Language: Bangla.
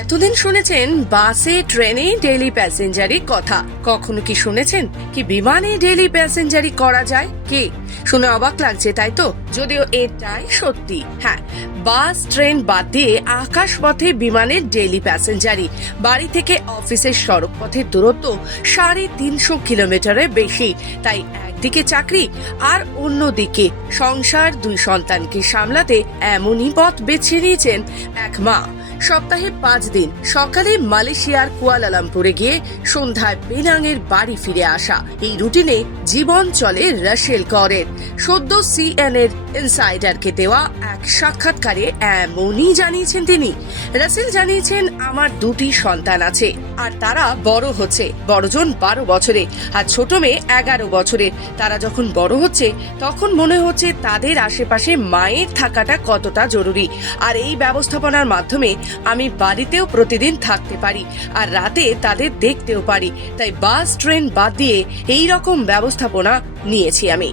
এতদিন শুনেছেন বাসে ট্রেনে ডেইলি প্যাসেঞ্জারির কথা, কখনো কি শুনেছেন কি বিমানে ডেইলি প্যাসেঞ্জারি করা যায়? কি শুনে অবাক লাগছে তাই তো, যদিও এটাই সত্যি। হ্যাঁ, বাস ট্রেন বাদ দিয়ে আকাশপথে বিমানের ডেইলি প্যাসেঞ্জারি। বাড়ি থেকে অফিসের সড়ক পথের দূরত্ব 350 কিলোমিটারের বেশি। তাই একদিকে চাকরি আর অন্যদিকে সংসার, 2 সন্তানকে সামলাতে এমনই পথ বেছে নিয়েছেন এক মা। সপ্তাহে 5 দিন সকালে মালয়েশিয়ার কুয়ালালামপুরে গিয়ে সন্ধ্যায় পেনাংয়ের বাড়ি ফিরে আসা, এই রুটিনে জীবন চলে রাসেল করের। সদ্য সিএনএর ইনসাইডারকে দেওয়া এক সাক্ষাৎকারে এমনই জানিয়েছেন তিনি। রাসেল জানিয়েছেন, আমার 2টি সন্তান আছে আর তারা বড় হচ্ছে। বড়জন 12 বছরে আর ছোট মেয়ে 11 বছরে। তারা যখন বড় হচ্ছে তখন মনে হচ্ছে তাদের আশেপাশে মায়ের থাকাটা কতটা জরুরি। আর এই ব্যবস্থাপনার মাধ্যমে আমি বাড়িতেও প্রতিদিন থাকতে পারি আর রাতে তাদের দেখতেও পারি। তাই বাস ট্রেন বাদ দিয়ে এই রকম ব্যবস্থাপনা নিয়েছি আমি।